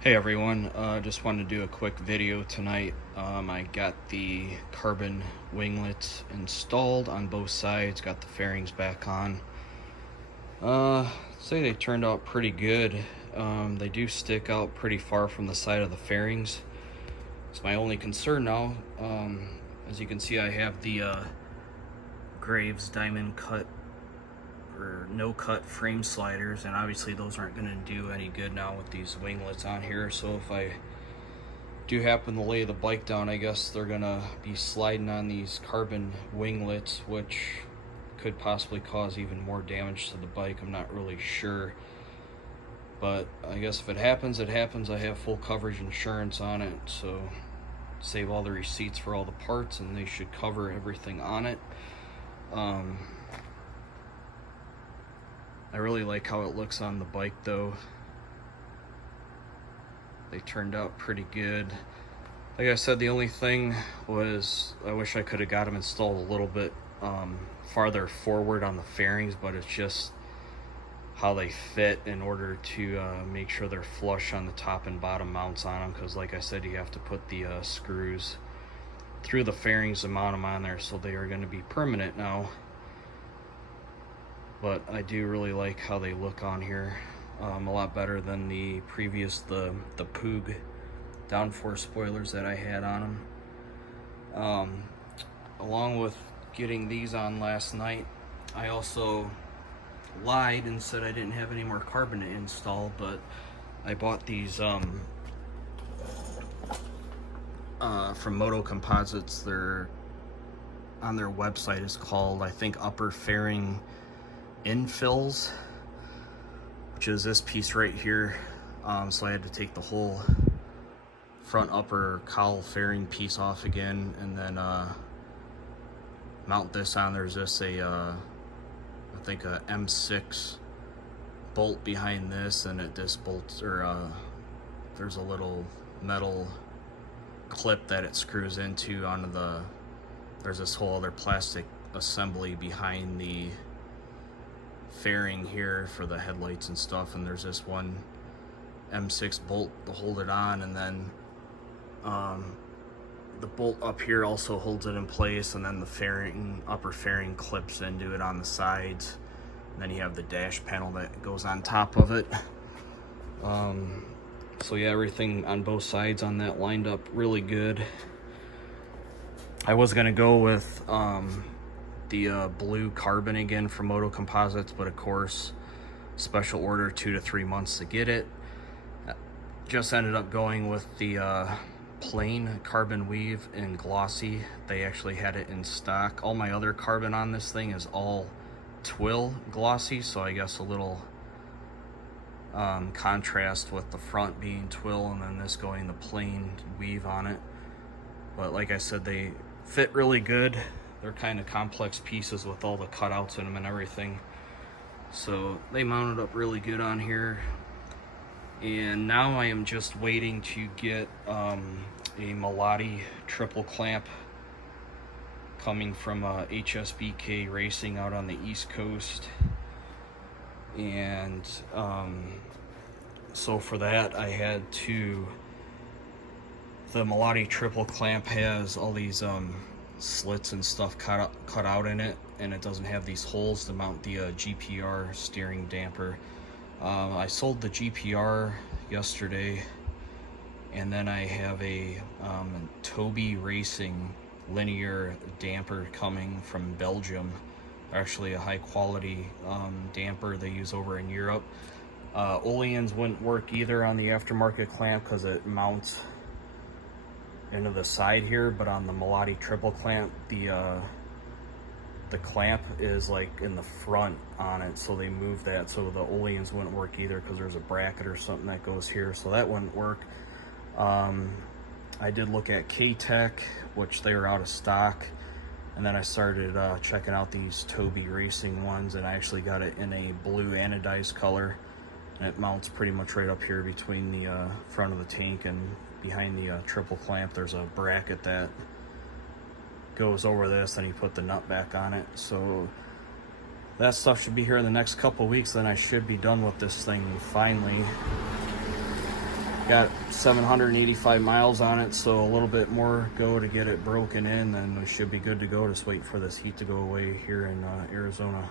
Hey everyone, just wanted to do a quick video tonight. I got the carbon winglets installed on both sides, got the fairings back on. Say they turned out pretty good. They do stick out pretty far from the side of the fairings. It's my only concern now. As you can see, I have the Graves diamond cut or no cut frame sliders, and obviously those aren't going to do any good now with these winglets on here. So if I do happen to lay the bike down, I guess they're gonna be sliding on these carbon winglets, which could possibly cause even more damage to the bike. I'm not really sure, but I guess if it happens, it happens. I have full coverage insurance on it, so save all the receipts for all the parts and they should cover everything on it. I really like how it looks on the bike though. They turned out pretty good. Like I said, the only thing was I wish I could have got them installed a little bit farther forward on the fairings, but it's just how they fit in order to make sure they're flush on the top and bottom mounts on them, because like I said, you have to put the screws through the fairings to mount them on there, so they are going to be permanent now. But I do really like how they look on here. A lot better than the previous, the Poog downforce spoilers that I had on them. Along with getting these on last night, I also lied and said I didn't have any more carbon to install, but I bought these from Moto Composites. They're on their website is called, I think, upper fairing infills, which is this piece right here. So I had to take the whole front upper cowl fairing piece off again, and then mount this on. There's just a I think a M6 bolt behind this, and this bolts, or there's a little metal clip that it screws into onto the, there's this whole other plastic assembly behind the fairing here for the headlights and stuff, and there's this one M6 bolt to hold it on, and then the bolt up here also holds it in place, and then the fairing, upper fairing, clips into it on the sides, and then you have the dash panel that goes on top of it. So yeah, everything on both sides on that lined up really good. I was gonna go with the blue carbon again from Moto Composites, but of course special order 2 to 3 months to get it. Just ended up going with the plain carbon weave in glossy. They actually had it in stock. All my other carbon on this thing is all twill glossy, so I guess a little contrast with the front being twill and then this going the plain weave on it. But like I said, they fit really good. They're kind of complex pieces with all the cutouts in them and everything. So they mounted up really good on here. And now I am just waiting to get a Melati triple clamp coming from HSBK Racing out on the East Coast. And so for that I had to, the Melati triple clamp has all these slits and stuff cut out in it, and it doesn't have these holes to mount the GPR steering damper. I sold the GPR yesterday, and then I have a Toby Racing linear damper coming from Belgium. Actually a high quality damper they use over in Europe. Oleans wouldn't work either on the aftermarket clamp because it mounts into the side here, but on the Melati triple clamp, the clamp is like in the front on it, so they moved that, so the Oleans wouldn't work either because there's a bracket or something that goes here, so that wouldn't work. I did look at K-Tech, which they were out of stock, and then I started checking out these Toby Racing ones, and I actually got it in a blue anodized color, and it mounts pretty much right up here between the front of the tank, and behind the triple clamp there's a bracket that goes over this, and you put the nut back on it. So that stuff should be here in the next couple weeks, then I should be done with this thing finally. Got 785 miles on it, so a little bit more go to get it broken in, then we should be good to go. Just wait for this heat to go away here in Arizona.